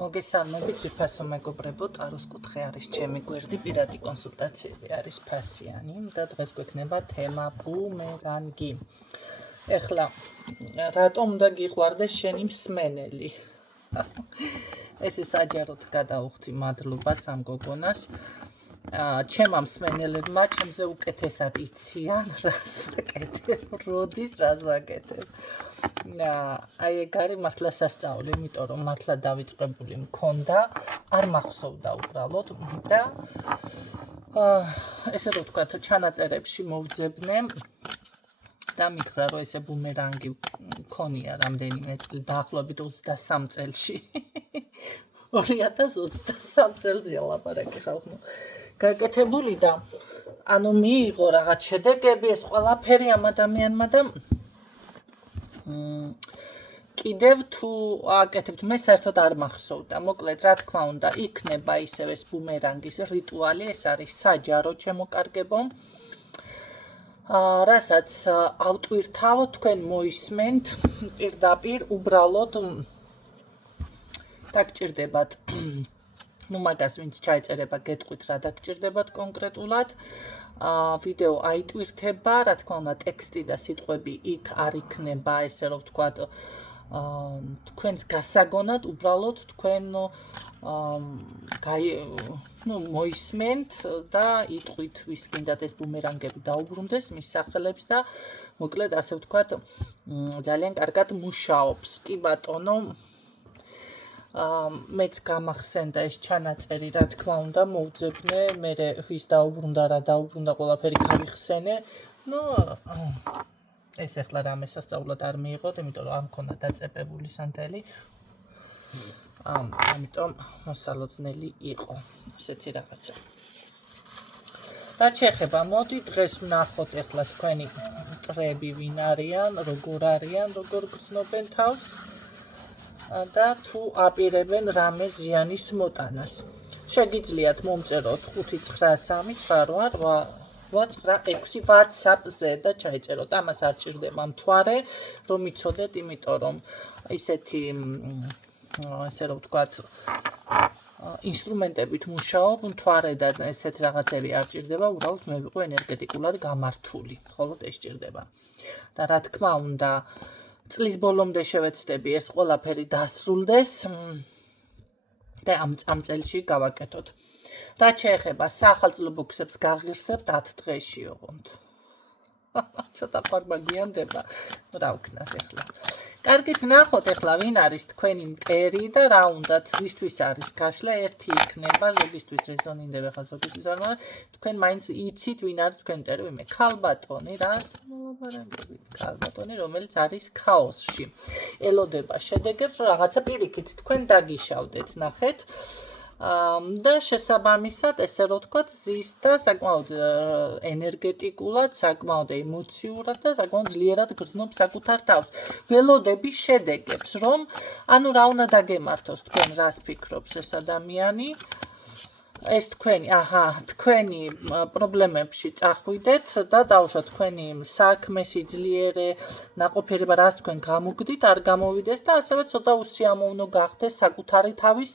მოგესალმებით ძვირფასო მეგობრებო, ტაროს კუთხე არის ჩემი გვერდი, პირადი კონსულტაციები არის ფასიანი და დღეს გვექნება თემა ბუმერანგი. ეხლა რატომ უნდა გიყვარდეს შენი მსმენელი? ესე საჯაროდ გადავუხდი მადლობას ამ გოგონას. ჩემმა მსმენელებმა ჩემზე უკეთესად იციან, რას ვაკეთებ, როდის რას ვაკეთებ. აი ეგ არის მართლა სასწაული, იმიტომ რომ მართლა დავიწყებული მქონდა, არ მახსოვდა უბრალოდ და ესე რომ ვთქვათ, ჩანაწერებში მოვძებნე და მითხრა რომ ესე ბუმერანგი მქონია რამდენიმე წელი, დაახლოებით 23 წელში. 2023 წელზეა ლაპარაკი ხალხო. გაკეთებული და ანუ მიიღო რაღაც შედეგები ეს ყველაფერი ამ ადამიანმა და კიდევ თუ აკეთებთ მე საერთოდ არ მახსოვდა. მოკლედ რა თქმა უნდა იქნება ისევ ეს ბუმერანგის რიტუალი, ეს არის საჯარო ჩემოკარგებო. რასაც ავტვირთავ თქვენ მოისმენთ პირდაპირ უბრალოდ დაგჭირდებათ მაგას ვინც ჩაეწერება გეტყვით რა დაგჭირდებათ კონკრეტულად. ვიდეო აიტვირთება, რა თქმა უნდა ტექსტი და სიტყვები იქ არ იქნება, ესე რომ ვთქვათ, თქვენს გასაგონად უბრალოდ თქვენ მოისმენთ და იტყვით ვის გინდათ ეს ბუმერანგები დაუბრუნდეს მის სახელებს და მოკლედ ასე ვთქვათ ძალიან კარგად მუშაობს. კი ბატონო, მეც გამახსენდა ეს ჩანაწერი, რა თქმა უნდა, მოვძებნე, მე ვის დაუბრუნდა, რა დაუბრუნდა, ყველაფერი გავიხსენე. ეს ახლა რამე სასწაულად არ მიიღოთ, იმიტომ რომ არ მქონდა დაწეპებული სანდელი. ამიტომ მოსალოდნელი იყო ესეთი რაღაცა. რაც შეეხება, მოდი დღეს ვნახოთ ახლა თქვენი მტრები ვინ არიან, როგორ არიან, როგორ გრძნობენ თავს. და თუ აპირებენ რამე ზიანის მოტანას. შეგიძლიათ მომწეროთ 593388986 WhatsApp-ზე და ჩაიწეროთ. ამას არ ჭირდება მთვარე, რომ იცოდეთ, იმიტომ რომ ისეთი ესე რომ ვთქვათ ინსტრუმენტებით მუშაობ, მთვარე და ესეთ რაღაცები არ ჭირდება, უბრალოდ მე ვიყო ენერგეტიკულად გამართული, მხოლოდ ეს ჭირდება. და რა თქმა უნდა წლის ბოლომდე შევეცდები ეს ყველაფერი დასრულდეს და ამ წელში გავაკეთოთ. რაც შეეხება სახალხო ბოქსებს გაღირსებთ 10 დღეში ოღონდ. ცოტა ფარმაგიანდება, რა ვქნათ ახლა. კარგით ნახოთ ახლა ვინ არის თქვენი მტერი და რა უნდათ, ვისთვის არის გაშლა, ერთი იქნება, ზოგისთვის რეზონინდება, ხა ზოგისთვის არ მაგრამ თქვენ მაინც იცით ვინ არის თქვენ მტერი, ვინმე ქალბატონი, რას მოლაპარაკებით, ქალბატონი, რომელიც არის ქაოსში. ელოდება შედეგებს, რომ რაღაცა პირიქით თქვენ დაგიშავდეთ, ნახეთ. და შესაბამისად, ესე რომ ვთქვათ, ზის და საკმაოდ ენერგეტიკულად, საკმაოდ ემოციურად და საკმაოდ ძლიერად გრძნობს საკუთარ თავს. ველოდები შედეგებს, რომ ანუ რა უნდა დაგემართოს თქვენ რას ფიქრობს ეს ადამიანი. ეს თქვენი პრობლემებში წახვიდეთ და დავუშვათ თქვენი საქმე, სიძლიერე, ნაყოფიერება, რას თქვენ გამოგდით, არ გამოვიდეს და ასევე ცოტა უსიამოვნო გახდეს საკუთარი თავის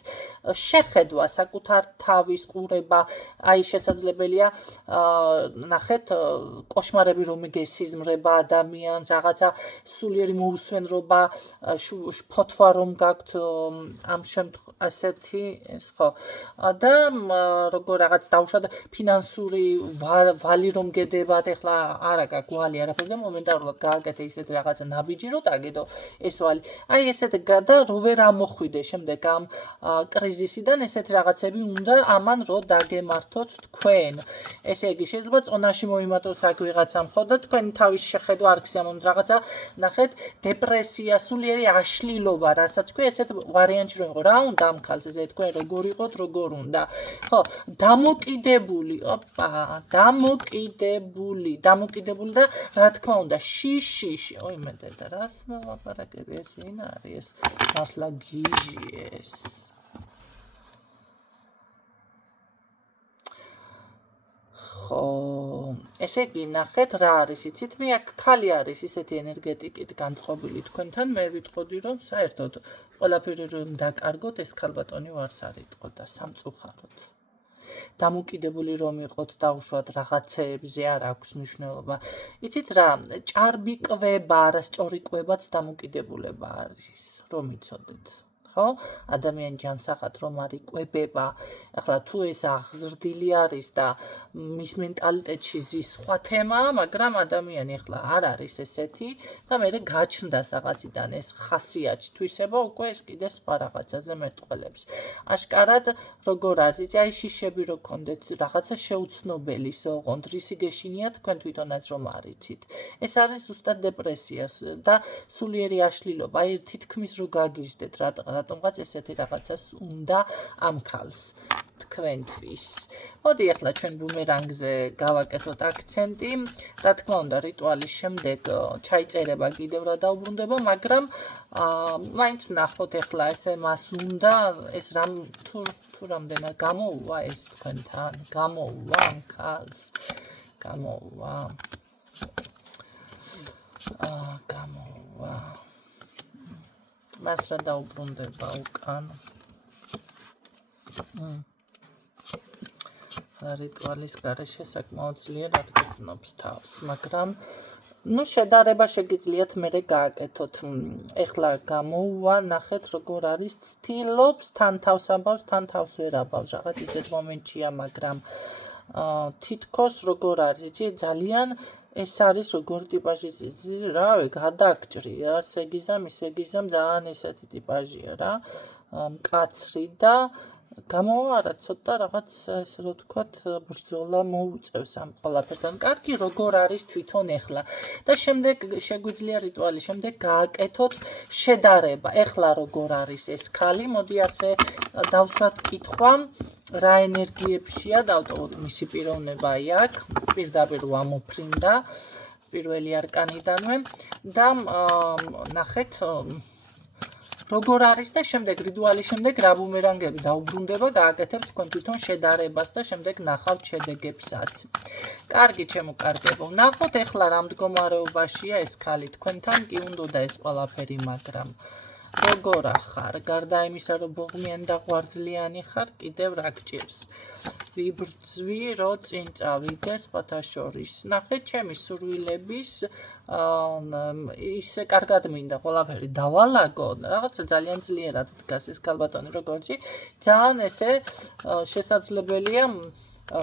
შეხედვა, საკუთარ თავის ყურება. აი შესაძლებელია ნახეთ კოშმარები რომ გესიზმრება ადამიანს, რაღაცა სულიერი მოусვენრობა, ფოთვა რომ გაქვთ ამ შემთხვევაში ასეთი ეს ხო და როგორ რაღაც დავუშვათ ფინანსური ვალი რომ გედებათ, ეხლა არა გაგვალი არაფერი და მომენტარულად გააკეთე ისეთ რაღაცა ნაბიჯი რომ დაგედო ეს ვალი. აი ესეთ და რო ვერ ამოხვიდე შემდეგ ამ კრიზისიდან ესეთ რაღაცები უნდა ამან რო დაგემართოთ თქვენ. ესე იგი შეიძლება წონაში მოიმატოს აქ ვიღაცამ ხო და თქვენი თავის შეხედვა არ გსიამოვნებთ რაღაცა, ნახეთ, დეპრესია, სულიერი აშლილობა, რასაც თქვი, ესეთ ვარიანტი რომ იყო, რა უნდა ამ ქალს ესე თქვენ როგორ იყოთ, როგორ უნდა. ხო, დამოკიდებული და რა თქმა უნდა შიში. ой მე და რას მოვაპარაკები, ეს ვინ არის ეს? მართლა გიჟი ეს. ხო, ესე იგი, ნახეთ, რა არის, იცით, მე აქ ხალი არის ისეთი ენერგეტიკით განწყობილი თქვენთან, მე ვიტყოდი, რომ საერთოდ ყველაფერი რომ დაკარგოთ, ეს ქალბატონი ვარს არ იტყო და სამწუხაროდ. დამოკიდებული რომ იყოთ დაუშვათ რაღაცეებზე არ აქვს მნიშვნელობა. იცით რა, ჭარბი კვება, არასწორი კვებაც დამოკიდებულება არის, რომ იცოდეთ. ხო? ადამიანი ჯანსაღად რომ არ იკვებება, ახლა თუ ეს აღზრდილი არის და მის მენტალიტეტში ზის სხვა თემაა, მაგრამ ადამიანი ახლა არ არის ესეთი და მე გაჩნდა რაღაციდან ეს ხასიათი თვისება, უკვე ეს კიდე სხვა რაღაცაზე მეტყველებს. აშკარად როგორ არის, აი შიშები რო გქონდეთ, რაღაცა შეუცნობელის ოღონდ რისი გეშინია თქვენ თვითონაც რომ არიცით. ეს არის ზუსტად დეპრესია და სულიერი აშლილობა. აი თითქმის რო გაგიჟდეთ რატომღაც ესეთი რაღაცას უნდა ამ ქალს თქვენთვის. მოდი ახლა ჩვენ ბუმერანგზე გავაკეთოთ აქცენტი. რა თქმა უნდა, რიტუალის შემდეგ ჩაიწერება კიდევ რა დაუბრუნდება, მაგრამ მაინც ვნახოთ ახლა ესე მას უნდა ეს რამ თუ რამდენად გამოუვა ეს თქვენთან, გამოუვა ამ ქალს, გამოუვა. გამოუვა. მას რა დაუბრუნდება უკან. რიტუალის გარეშე საკმაოდ ძლიერად გრძნობს თავს, მაგრამ შედარება შეგიძლიათ მერე გააკეთოთ. ეხლა გამოუვა, ნახეთ როგორ არის, ცდილობს თან თავს ამბავს, თან თავს ვერ ამბავს, რაღაც ისეთ მომენტშია, მაგრამ თითქოს როგორ არის, იცი, ძალიან ეს არის როგორ ტიპაჟი, რავი, გადაგჭრია, სეგიზამ, ისეგიზამ, ძალიან ესეთი ტიპაჟია რა, მკაცრი და გამოვა რა ცოტა რაღაც ესე რომ ვთქვათ ბრძოლა მოუწევს ამ ყველაფერთან. კარგი როგორ არის თვითონ ეხლა და შემდეგ შეგვიძლია რიტუალის შემდეგ გააკეთოთ შედარება. ეხლა როგორ არის ეს ქალი, მოდი ასე დავსვათ კითხვა, რა ენერგიებშია დავტოვოთ მისი პიროვნება აქ, პირდაპირ ვამოფრინდა პირველი არკანიდანვე და ნახეთ როგორ არის და შემდეგ რიტუალის შემდეგ რა ბუმერანგები დაუბრუნდება, გააკეთებთ თქვენ თვითონ შედარებას და შემდეგ ნახავთ შედეგებსაც. კარგი ჩემო კარგებო, ნახოთ ეხლა რა მდგომარეობაშია ეს ქალი თქვენთან, კი უნდოდა ეს ყველაფერი, მაგრამ როგორ ახარ, გარდა იმისა რომ ბოღმიანი და ღვიძლიანი ხარ, კიდევ რა გჭირს. ვიბრძვი, რომ წინ წავიდე სხვათა შორის. ნახეთ ჩემი სურვილების ისე კარგად მინდა ყველაფერი დავალაგო, რაღაცა ძალიან ძლიერად დგას ეს ქალბატონი როგორი, ძალიან ესე შესაძლებელია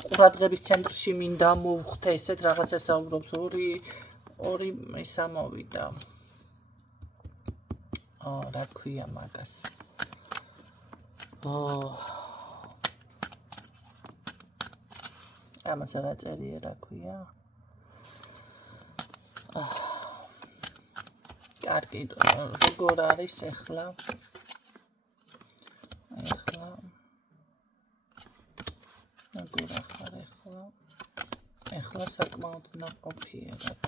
ყურადღების ცენტრში მინდა მოვხდე, ესეთ რაღაცა საუბრობს, ორი ის ამოვიდა. რა ქვია მაგას. ამას რა წერია, რა ქვია? კარგი, როგორ არის ეხლა? როგორ ახარ ეხლა? ეხლა საკმაოდ ნაყოფიერად.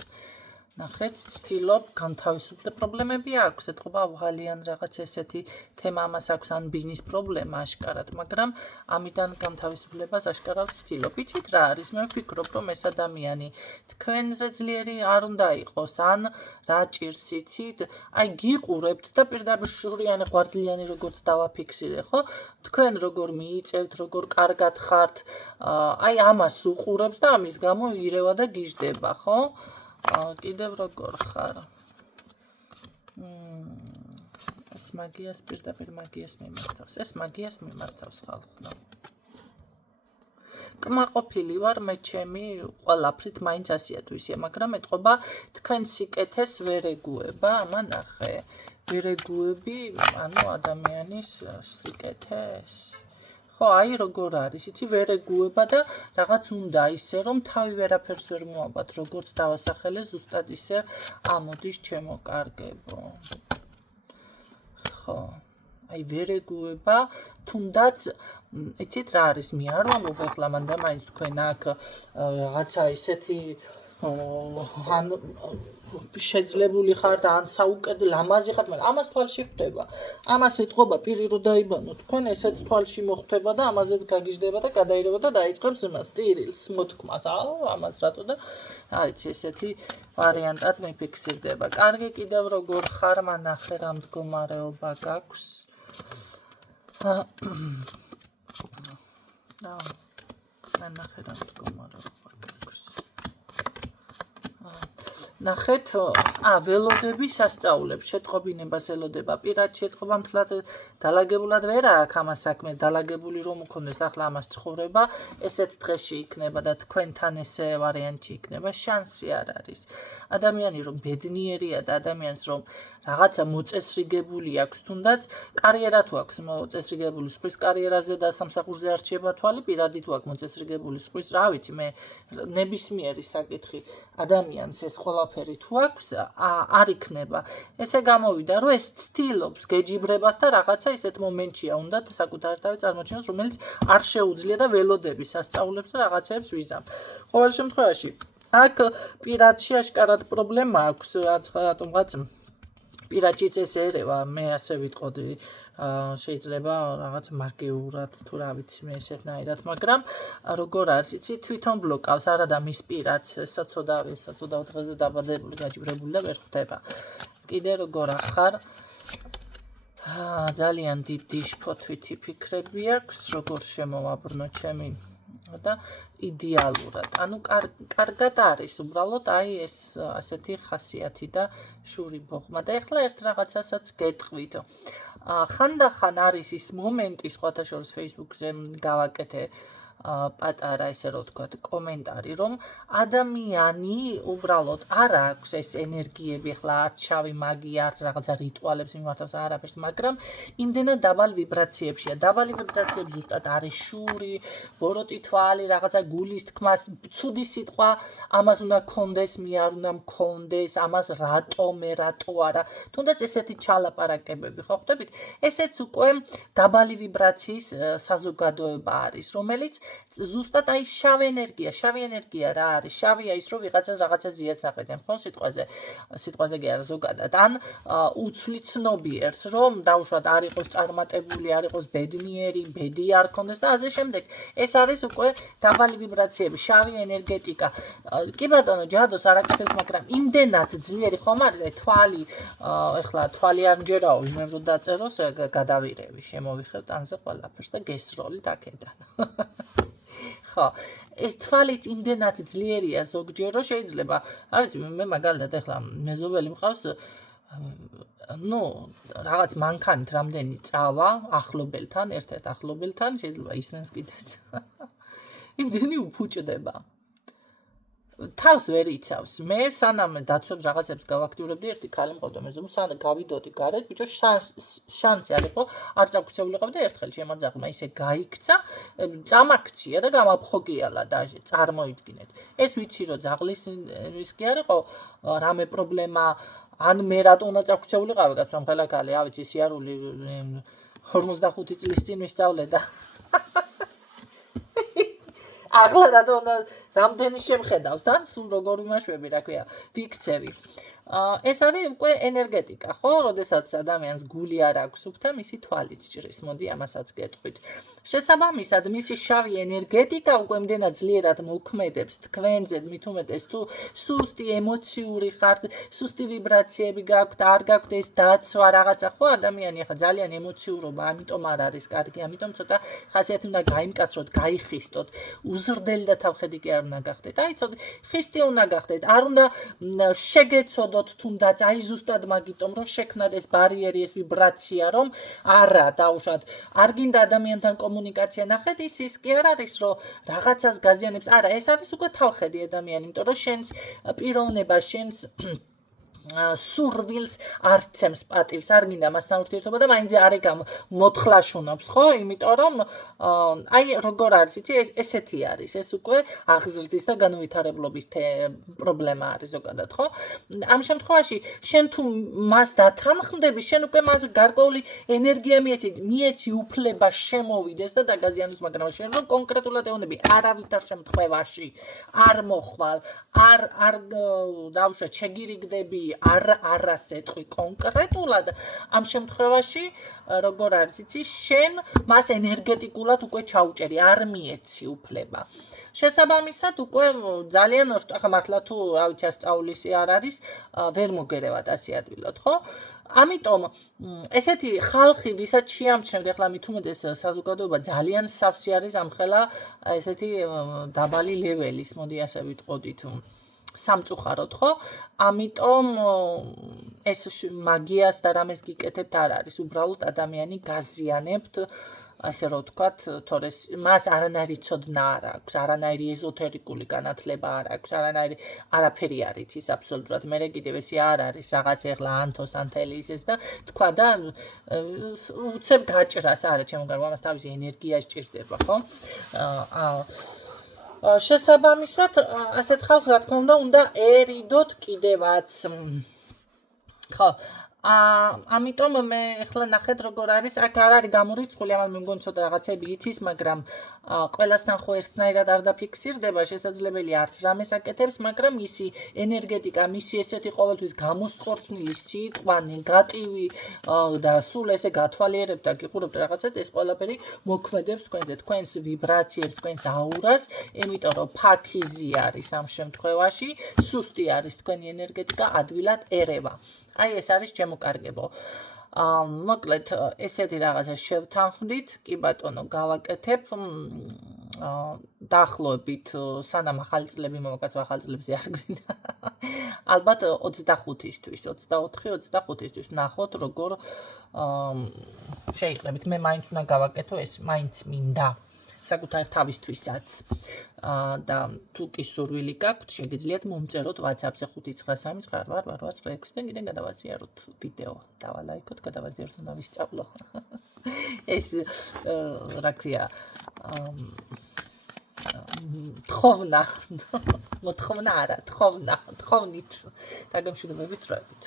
ნახეთ, ვცდილობ განთავისუფლდა პრობლემები აქვს, ეთყობა ავღალიან რაღაც ესეთი თემა ამას აქვს, ან ბინის პრობლემა აშკარად, მაგრამ ამიდან განთავისუფლებას აშკარად ვცდილობ. იცით რა არის, მე ვფიქრობ, რომ ეს ადამიანი თქვენზე ძლიერი არ უნდა იყოს, ან რა ჭირს, იცით, აი გიყურებთ და პირდაპირ შურიანი ღვიძლიანი როგორც დავაფიქსირე, ხო? თქვენ როგორ მიიწევთ, როგორ კარგად ხართ, აი ამას უყურებს და ამის გამო ირევა და გიждდება, ხო? კიდევ როგორ ხარ? ეს მაგიას პირდაპირ მაგიას მიმართავს. ეს მაგიას მიმართავს ხალხო. კმაყოფილი ვარ მე ჩემი ყველაფრით მაინც ასია თუ ისე, მაგრამ ეთყობა თქვენ სიკეთეს ვერ ეგუება, ამან ნახე. ვერ ეგუები, ანუ ადამიანის სიკეთეს. ხო, აი როგორ არის, იცი, ვერ ეგუება და რაღაც უნდა ისე, რომ თავი ვერაფერს ვერ მოაბათ, როგორც დავასახელე, ზუსტად ისე ამოდის ჩემო კარგებო. ხო, აი ვერ ეგუება, თუნდაც, იცით რა არის, მე არ ვამბობ ეხლა მან და მაინც თქვენ აქ რაღაცა ისეთი ან შეძლებული ხარ და ან საუკეთესო ლამაზი ხარ, მაგრამ ამას თვალში ხვდება. ამას ეთყობა პირი რო დაიბანო თქვენ, ესეც თვალში მოხვდება და ამაზეც გაგიჟდება და გადაირება და დაიწყებს იმას ტირილს, მოთქმას. ამას რატო და აიცი ესეთი ვარიანტად მიფიქსირდება. კარგი, კიდევ როგორ ხარ, მანახე რა მდგომარეობა გაქვს. მანახე რა მდგომარეობა გაქვს. ნახეთ, ველოდები სასწაულებს, შეტყობინებას ელოდება, პირად შეტყობა მთლად დალაგებულად ვერ აქვს ამას საქმე, დალაგებული რომ მქონდეს ახლა ამას ცხოვრება, ესეთ დღეში იქნება და თქვენთან ესე ვარიანტი იქნება, შანსი არ არის. ადამიანი რომ ბედნიერია და ადამიანს რომ რაღაცა მოწესრიგებული აქვს, თუნდაც კარიერა თუ აქვს მოწესრიგებული, სხვის კარიერაზე და სამსახურზე არჩება თვალი, პირადი თუ აქვს მოწესრიგებული სხვის, რა ვიცი, მე ნებისმიერი საკითხი ადამიანს ეს ყველაფერი თუ აქვს, არ იქნება. ესე გამოვიდა, რომ ეს ცდილობს გეჯიბრებათ და რაღაცა ისეთ მომენტშია უნდა საკუთარ თავი წარმოჩინოს, რომელიც არ შეუძლია და ველოდები სასწაულებს და რაღაცეებს ვიზამ. ყოველ შემთხვევაში, აქ პირადში აშკარად პრობლემა აქვს, რატომღაც პირადში ესე ერევა, მე ასე ვიტყოდი, შეიძლება რაღაც მაგიურად თუ რა ვიცი მე ესეთნაირად, მაგრამ როგორ არის, იცი, თვითონ ბლოკავს, არა და მის პირადს, საწოდავი დღეზე დაბადებული, გაჯიბრებული და ვერ ხვდება. კიდე როგორ ახარ? ძალიან დიდი შფოთვითი ფიქრები აქვს, როგორ შემოვაბრუნო ჩემი და იდეალურად. ანუ კარგად არის, უბრალოდ აი ეს ასეთი ხასიათი და შური ბოხმა. და ეხლა ერთ რაღაცასაც გეტყვით. ხანდახან არის ის მომენტი, სხვათა შორის Facebook-ზე გავაკეთე პატარა ესე რომ ვთქვათ კომენტარი, რომ ადამიანი უბრალოდ არ აქვს ეს ენერგიები, ახლა არც შავი მაგია, არც რაღაცა რიტუალებს მიმართავს, არაფერს, მაგრამ იმდენად დაბალ ვიბრაციებშია. დაბალი ვიბრაციები ზუსტად არის შური, ბოროტი თვალი, რაღაცა გულის თქმა, ცუდი სიტყვა, ამას უნდა გქონდეს, მე არ უნდა მქონდეს, ამას რატო არა. თუნდაც ესეთი ჩალაპარაკებები, ხო ხვდებით? ესეც უკვე დაბალი ვიბრაციის საზოგადოება არის, რომელიც ზუსტად აი შავი ენერგია რა არის? შავია ის, რომ ვიღაცას რაღაცა ზიას აყენებს, ხო, სიტყვაზე კი არა ზოგადად. ან უცვლი ცნობიერს, რომ დაუშვათ არ იყოს წარმატებული, არ იყოს ბედნიერი, ბედი არ ქონდეს და ასე შემდეგ. ეს არის უკვე დაბალი ვიბრაციები, შავი ენერგეტიკა. კი ბატონო, ჯადოს არ აკეთებს, მაგრამ იმდენად ძლიერი ხომ არის, აი თვალი, ეხლა თვალი არ მჯერაო, იმენ რომ დაწეროს, გადავირევი, შემოვიხევ ტანზე ყველაფერს და გესროლით აქედან. ხო, ეს თვალით იმდენად ძლიერია ზოგჯერ, რომ შეიძლება, არ ვიცი, მე მაგალითად ეხლა მეზობელი მყავს, რაღაც მანქანით რამდენი წავა ახლობელთან, ერთ-ერთ ახლობელთან, შეიძლება ისმენს კიდეც. იმდენი უფუჭდება. თავს ვერ იცავს. მე სანამ დაცვებს რაღაცებს გავაქტიურებდი, ერთი ქალი მყავდა მეზობლი, სანამ გავიდოდი გარეთ, ბიჭო შანსი არ იყო, არ წაგვრცეულიყავ და ერთხელ შემაძაღლმა ისე გაიქცა, წამაქცია და გამაფხოგიალა დაჟე, წარმოიდგინეთ. ეს ვიცი რომ ძაღლის ის კი არ იყო რამე პრობლემა, ან მე რატო უნდა წაგვრცეულიყავი კაცო ამ ხელაკალი, ავიცი სიარული 45 წლის წინ ვისწავლე და ახლა რატო უნდა რამდენი შემხედავს და სულ როგორ ვიმაშვები, რა ქვია, ვიქცევი. ეს არის უკვე ენერგეტიკა, ხო? როდესაც ადამიანს გული არ აქვს უფთა, მისი თვალიც ჭრის. მოდი ამასაც გეტყვით. შესაბამისად, მისი შავი ენერგეტიკა უკვე იმდენად ძლიერად მოქმედებს თქვენზე, მით უმეტეს თუ სუსტი ემოციური ხართ, სუსტი ვიბრაციები გაქვთ, არ გაქვთ ეს დაცვა, რაღაცა, ხო? ადამიანი ახლა ძალიან ემოციურობა, ამიტომ არ არის კარგი, ამიტომ ცოტა ხასიათი უნდა გაიმკაცროთ, გაიხისტოთ, უზრდელი და თავხედი კი არ უნდა გახდეთ. აი, ცოტა ხისტი უნდა გახდეთ, არ უნდა შეგეცოდოთ თუნდაც აი ზუსტად მაგიტომ რომ შექმნათ ეს ბარიერი, ეს ვიბრაცია, რომ არა, დაუშვათ, არ გინდა ადამიანთან კომუნიკაცია ნახეთ, ის კი არ არის, რომ რაღაცას გაზიანებს. არა, ეს არის უკვე თავხედი ადამიანი, იმიტომ რომ შენს პიროვნება, შენს სურვილს არცემს პატივს არ გინდა მასთან ურთიერთობა და მაინც არ მოთხრაშუნობს ხო იმიტომ რომ აი როგორ არის იცი ესეთი არის ეს უკვე აღზრდის და განვითარებლობის პრობლემა არის ზოგადად ხო ამ შემთხვევაში შენ თუ მას დათანხმდები შენ უკვე მას გარკვეული ენერგია მიეცი უფლება შემოვიდეს და დაგაზიანოს მაგრამ შენ რო კონკრეტულად ეუბნები არავითარ შემთხვევაში არ მოხვალ არ დავუშვათ შეგირიგდები არას ეთქვი კონკრეტულად ამ შემთხვევაში როგორ არის იცი შენ მას ენერგეტიკულად უკვე ჩაუჭერი არ მიეცი უფლება შესაბამისად უკვე ძალიან ახლა მართლა თუ რა ვიცი ასწავლისი არ არის ვერ მოგერევათ ასე ადვილად ხო ამიტომ ესეთი ხალხი ვისაც შეამჩნევთ ახლა მით უმეტეს საზოგადოება ძალიან სავსე არის ამხელა ესეთი დაბალი ლეველის მოდი ასე ვიტყოდით სამწუხაროდ ხო ამიტომ ეს მაგიას და რამეს გიკეთებთ არ არის უბრალოდ ადამიანი გაზიანებთ ასე რომ ვთქვათ თორე მას არანაირი ცოდნა არ აქვს არანაირი ეზოთერიკული განათლება არ აქვს არაფერი არ იცის აბსოლუტურად მე კიდევ ესე არ არის რაღაც ეხლა ანთოს ანთელი ისეს და თქვა და უცებ გაჭრას არა ჩემო გარკვეულ ამას თავისი ენერგია სჭირდება ხო შესაბამისად ასეთ ხალხს რა თქმა უნდა ერიდოთ კიდევაც ხო ამიტომ მე ახლა ნახეთ როგორ არის აქ არ არის გამორიცხული ამან მე მგონი ცოტა რაღაცები იცის მაგრამ ყველასთან ხო ერთნაირად არ დაფიქსირდება შესაძლებელია არც რამეს აკეთებს მაგრამ ისი ენერგეტიკა მისი ესეთი ყოველთვის გამოსწორწნილი სიტყვა ნეგატივი და სულ ესე გათვალიერებთ და გიყურებთ რაღაცეთ ეს ყველაფერი მოქმედებს თქვენზე თქვენს ვიბრაციებს თქვენს აურას იმიტომ რომ ფაქიზი არის ამ შემთხვევაში სუსტი არის თქვენი ენერგეტიკა ადვილად ერევა აი ეს არის შემოკარგებო მოკლედ ესეთი რაღაცა შევთანხმდით კი ბატონო გავაკეთებ დაახლოებით სანამ ახალი წლები მოვაკაც ახალი წლებზე არ გვინდა ალბათ 25-ისთვის 24-25-ისთვის ნახოთ როგორ შეიყრებით მე მაინც უნდა გავაკეთო ეს მაინც მინდა საკუთარ თავისთვისაც და თუ კი სურვილი გაქვთ შეგიძლიათ მომწეროთ WhatsApp-ზე 593988896 და კიდე გადავაზიაროთ ვიდეო დავალაიქოთ გადავაზიაროთ და ვისწავლო ეს რა ქვია თხოვნა მოთხოვნა არა თოვნით დაგემშვიდობებით დროებით